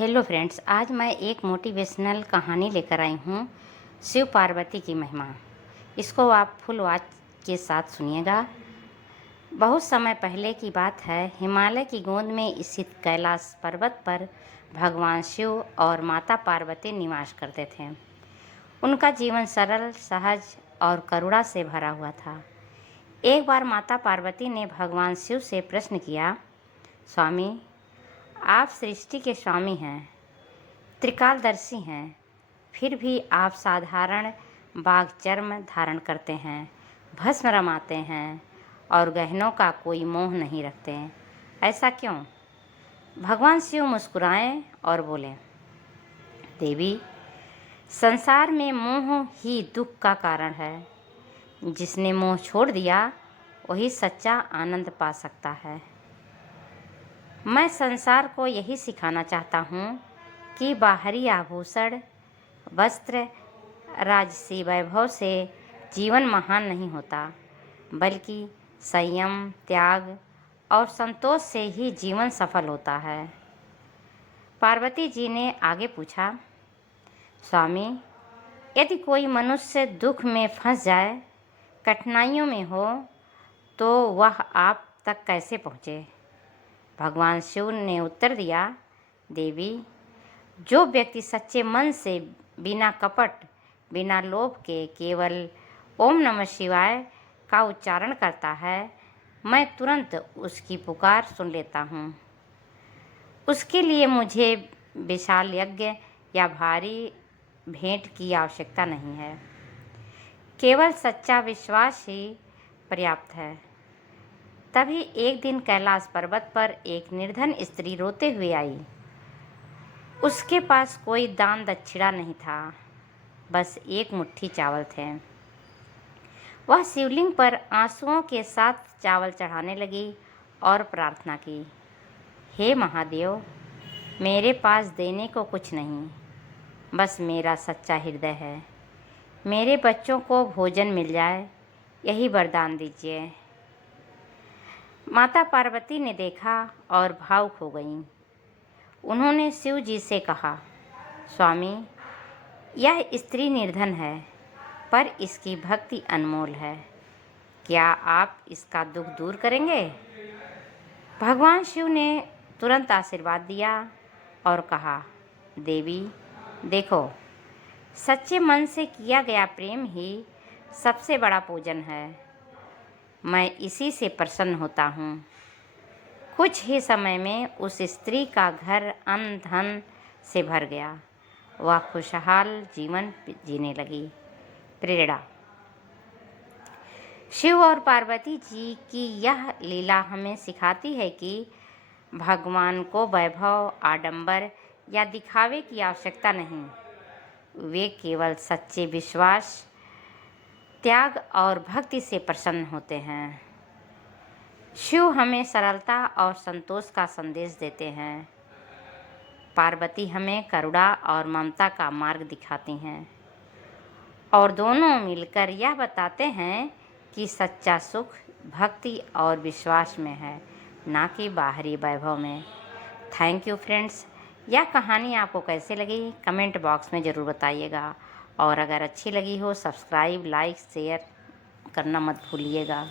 Hello friends, आज मैं एक मोटिवेशनल कहानी लेकर आई हूँ। शिव पार्वती की महिमा। इसको आप फुल वॉच के साथ सुनिएगा। बहुत समय पहले की बात है। हिमालय की गोद में स्थित कैलाश पर्वत पर भगवान शिव और माता पार्वती निवास करते थे। उनका जीवन सरल, सहज और करुणा से भरा हुआ था। एक बार माता पार्वती ने भगवान शिव से प्रश्न किया, स्वामी, आप सृष्टि के स्वामी हैं, त्रिकालदर्शी हैं, फिर भी आप साधारण बाघ चर्म धारण करते हैं, भस्म रमाते हैं और गहनों का कोई मोह नहीं रखते। ऐसा क्यों? भगवान शिव मुस्कुराए और बोले, देवी, संसार में मोह ही दुख का कारण है। जिसने मोह छोड़ दिया वही सच्चा आनंद पा सकता है। मैं संसार को यही सिखाना चाहता हूँ कि बाहरी आभूषण, वस्त्र, राजसी वैभव से जीवन महान नहीं होता, बल्कि संयम, त्याग और संतोष से ही जीवन सफल होता है। पार्वती जी ने आगे पूछा, स्वामी, यदि कोई मनुष्य दुख में फंस जाए, कठिनाइयों में हो, तो वह आप तक कैसे पहुँचे? भगवान शिव ने उत्तर दिया, देवी, जो व्यक्ति सच्चे मन से बिना कपट, बिना लोभ के केवल ओम नमः शिवाय का उच्चारण करता है, मैं तुरंत उसकी पुकार सुन लेता हूँ। उसके लिए मुझे विशाल यज्ञ या भारी भेंट की आवश्यकता नहीं है। केवल सच्चा विश्वास ही पर्याप्त है। तभी एक दिन कैलाश पर्वत पर एक निर्धन स्त्री रोते हुए आई। उसके पास कोई दान दक्षिणा नहीं था, बस एक मुट्ठी चावल थे। वह शिवलिंग पर आंसुओं के साथ चावल चढ़ाने लगी और प्रार्थना की, हे महादेव, मेरे पास देने को कुछ नहीं, बस मेरा सच्चा हृदय है। मेरे बच्चों को भोजन मिल जाए, यही वरदान दीजिए। माता पार्वती ने देखा और भावुक हो गईं। उन्होंने शिव जी से कहा, स्वामी, यह स्त्री निर्धन है, पर इसकी भक्ति अनमोल है। क्या आप इसका दुख दूर करेंगे? भगवान शिव ने तुरंत आशीर्वाद दिया और कहा, देवी, देखो, सच्चे मन से किया गया प्रेम ही सबसे बड़ा पूजन है। मैं इसी से प्रसन्न होता हूँ। कुछ ही समय में उस स्त्री का घर अन्न धन से भर गया। वह खुशहाल जीवन जीने लगी। प्रेरणा। शिव और पार्वती जी की यह लीला हमें सिखाती है कि भगवान को वैभव, आडंबर या दिखावे की आवश्यकता नहीं। वे केवल सच्चे विश्वास, त्याग और भक्ति से प्रसन्न होते हैं। शिव हमें सरलता और संतोष का संदेश देते हैं। पार्वती हमें करुणा और ममता का मार्ग दिखाती हैं, और दोनों मिलकर यह बताते हैं कि सच्चा सुख भक्ति और विश्वास में है, ना कि बाहरी वैभव में। Thank you friends. यह कहानी आपको कैसे लगी कमेंट बॉक्स में ज़रूर बताइएगा, और अगर अच्छी लगी हो सब्सक्राइब, लाइक, शेयर करना मत भूलिएगा।